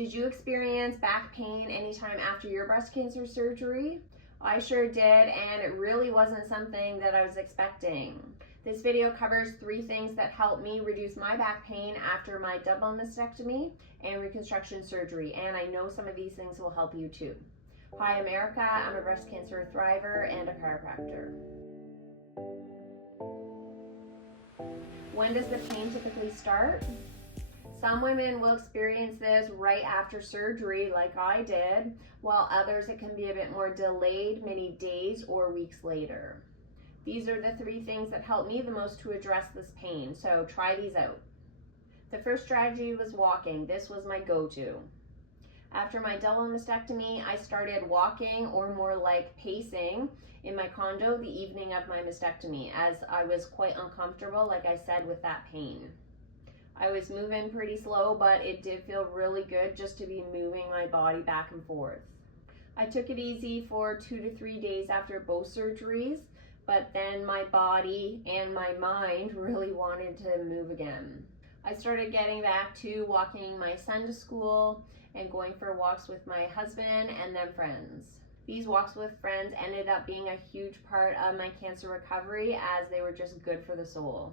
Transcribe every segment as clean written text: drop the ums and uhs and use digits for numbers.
Did you experience back pain anytime after your breast cancer surgery? I sure did, and it really wasn't something that I was expecting. This video covers 3 things that helped me reduce my back pain after my double mastectomy and reconstruction surgery, and I know some of these things will help you too. Hi America, I'm a breast cancer thriver and a chiropractor. When does the pain typically start? Some women will experience this right after surgery like I did, while others it can be a bit more delayed, many days or weeks later. These are the 3 things that helped me the most to address this pain, so try these out. The first strategy was walking. This was my go-to. After my double mastectomy, I started walking, or more like pacing, in my condo the evening of my mastectomy, as I was quite uncomfortable, like I said, with that pain. I was moving pretty slow, but it did feel really good just to be moving my body back and forth. I took it easy for 2 to 3 days after both surgeries, but then my body and my mind really wanted to move again. I started getting back to walking my son to school and going for walks with my husband and then friends. These walks with friends ended up being a huge part of my cancer recovery, as they were just good for the soul.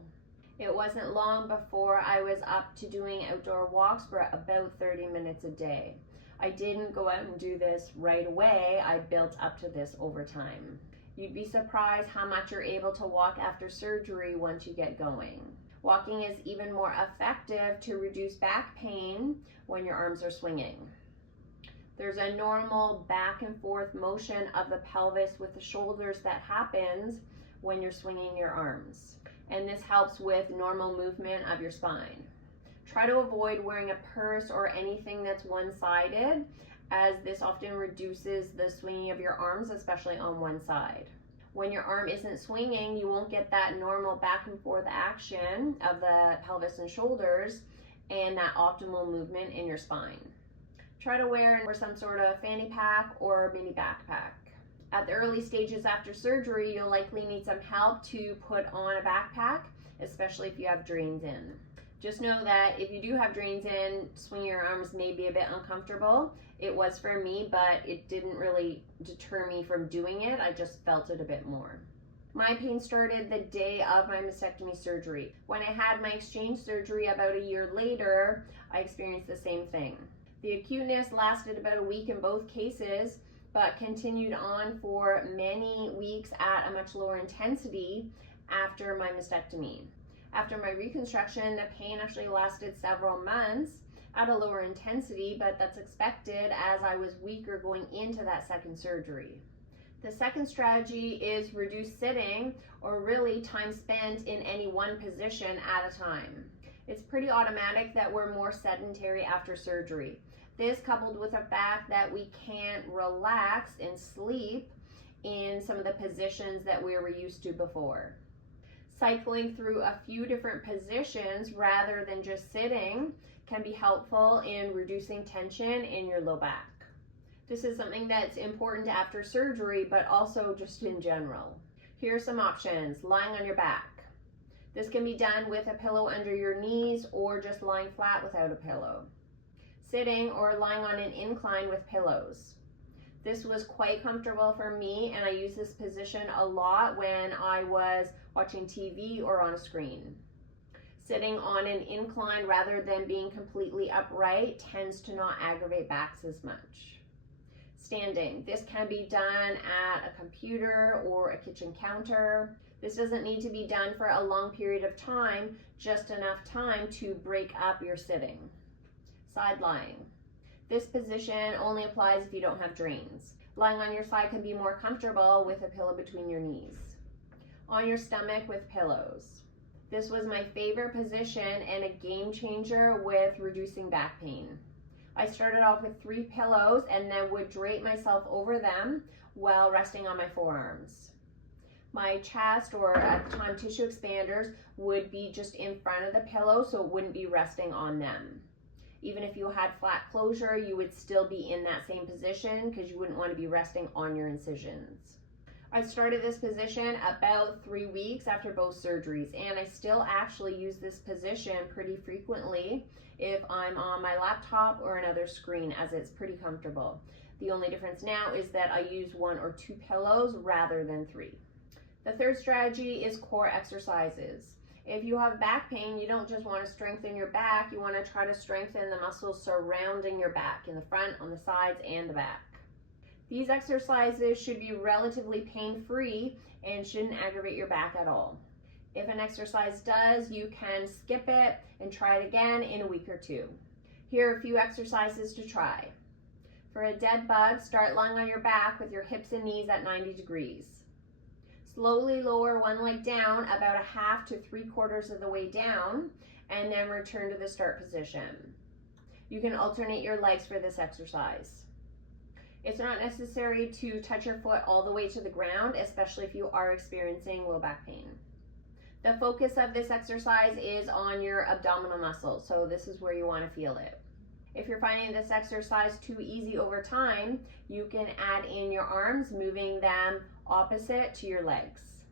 It wasn't long before I was up to doing outdoor walks for about 30 minutes a day. I didn't go out and do this right away. I built up to this over time. You'd be surprised how much you're able to walk after surgery once you get going. Walking is even more effective to reduce back pain when your arms are swinging. There's a normal back and forth motion of the pelvis with the shoulders that happens when you're swinging your arms. And this helps with normal movement of your spine. Try to avoid wearing a purse or anything that's one-sided, as this often reduces the swinging of your arms, especially on one side. When your arm isn't swinging, you won't get that normal back and forth action of the pelvis and shoulders and that optimal movement in your spine. Try to wear some sort of fanny pack or mini backpack. At the early stages after surgery, you'll likely need some help to put on a backpack, especially if you have drains in. Just know that if you do have drains in, swinging your arms may be a bit uncomfortable. It was for me, but it didn't really deter me from doing it. I just felt it a bit more. My pain started the day of my mastectomy surgery. When I had my exchange surgery about a year later, I experienced the same thing. The acuteness lasted about a week in both cases, but continued on for many weeks at a much lower intensity after my mastectomy. After my reconstruction, the pain actually lasted several months at a lower intensity, but that's expected as I was weaker going into that second surgery. The second strategy is reduce sitting, or really time spent in any one position at a time. It's pretty automatic that we're more sedentary after surgery. This, coupled with the fact that we can't relax and sleep in some of the positions that we were used to before. Cycling through a few different positions rather than just sitting can be helpful in reducing tension in your low back. This is something that's important after surgery, but also just in general. Here are some options. Lying on your back. This can be done with a pillow under your knees or just lying flat without a pillow. Sitting or lying on an incline with pillows. This was quite comfortable for me, and I used this position a lot when I was watching TV or on a screen. Sitting on an incline rather than being completely upright tends to not aggravate backs as much. Standing. This can be done at a computer or a kitchen counter. This doesn't need to be done for a long period of time, just enough time to break up your sitting. Side lying. This position only applies if you don't have drains. Lying on your side can be more comfortable with a pillow between your knees. On your stomach with pillows. This was my favorite position and a game changer with reducing back pain. I started off with 3 pillows and then would drape myself over them while resting on my forearms. My chest, or at the time tissue expanders, would be just in front of the pillow, so it wouldn't be resting on them. Even if you had flat closure, you would still be in that same position because you wouldn't want to be resting on your incisions. I started this position about 3 weeks after both surgeries, and I still actually use this position pretty frequently if I'm on my laptop or another screen, as it's pretty comfortable. The only difference now is that I use 1 or 2 pillows rather than 3. The third strategy is core exercises. If you have back pain, you don't just want to strengthen your back, you want to try to strengthen the muscles surrounding your back, in the front, on the sides, and the back. These exercises should be relatively pain-free and shouldn't aggravate your back at all. If an exercise does, you can skip it and try it again in a week or 2. Here are a few exercises to try. For a dead bug, start lying on your back with your hips and knees at 90 degrees. Slowly lower one leg down about a half to 3/4 of the way down, and then return to the start position. You can alternate your legs for this exercise. It's not necessary to touch your foot all the way to the ground, especially if you are experiencing low back pain. The focus of this exercise is on your abdominal muscles, so this is where you want to feel it. If you're finding this exercise too easy over time, you can add in your arms, moving them opposite to your legs.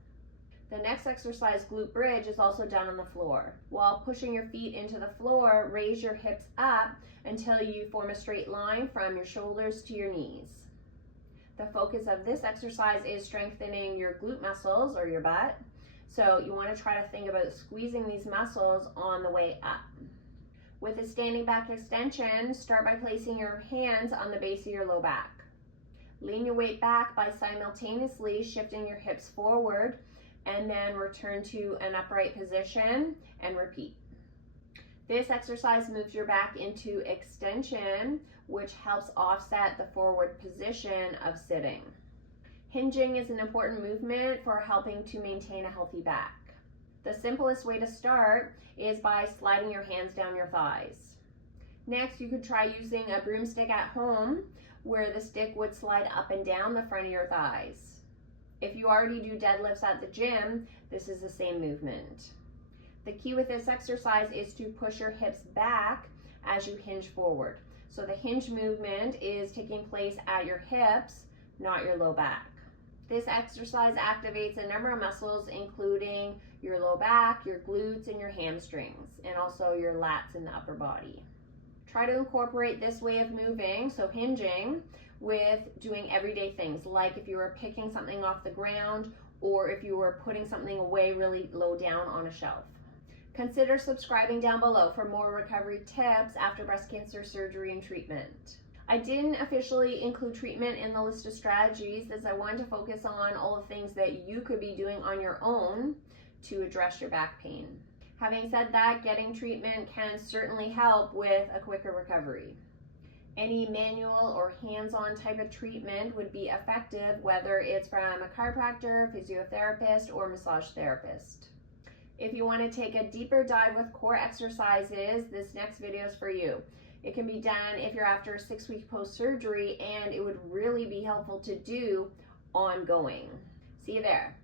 The next exercise, glute bridge, is also done on the floor. While pushing your feet into the floor, raise your hips up until you form a straight line from your shoulders to your knees. The focus of this exercise is strengthening your glute muscles or your butt. So you want to try to think about squeezing these muscles on the way up. With a standing back extension, start by placing your hands on the base of your low back. Lean your weight back by simultaneously shifting your hips forward, and then return to an upright position and repeat. This exercise moves your back into extension, which helps offset the forward position of sitting. Hinging is an important movement for helping to maintain a healthy back. The simplest way to start is by sliding your hands down your thighs. Next, you could try using a broomstick at home, where the stick would slide up and down the front of your thighs. If you already do deadlifts at the gym, this is the same movement. The key with this exercise is to push your hips back as you hinge forward. So the hinge movement is taking place at your hips, not your low back. This exercise activates a number of muscles, including your low back, your glutes, and your hamstrings, and also your lats in the upper body. Try to incorporate this way of moving, so hinging, with doing everyday things, like if you were picking something off the ground or if you were putting something away really low down on a shelf. Consider subscribing down below for more recovery tips after breast cancer surgery and treatment. I didn't officially include treatment in the list of strategies, as I wanted to focus on all the things that you could be doing on your own to address your back pain. Having said that, getting treatment can certainly help with a quicker recovery. Any manual or hands-on type of treatment would be effective, whether it's from a chiropractor, physiotherapist, or massage therapist. If you want to take a deeper dive with core exercises, this next video is for you. It can be done if you're after a 6-week post-surgery, and it would really be helpful to do ongoing. See you there.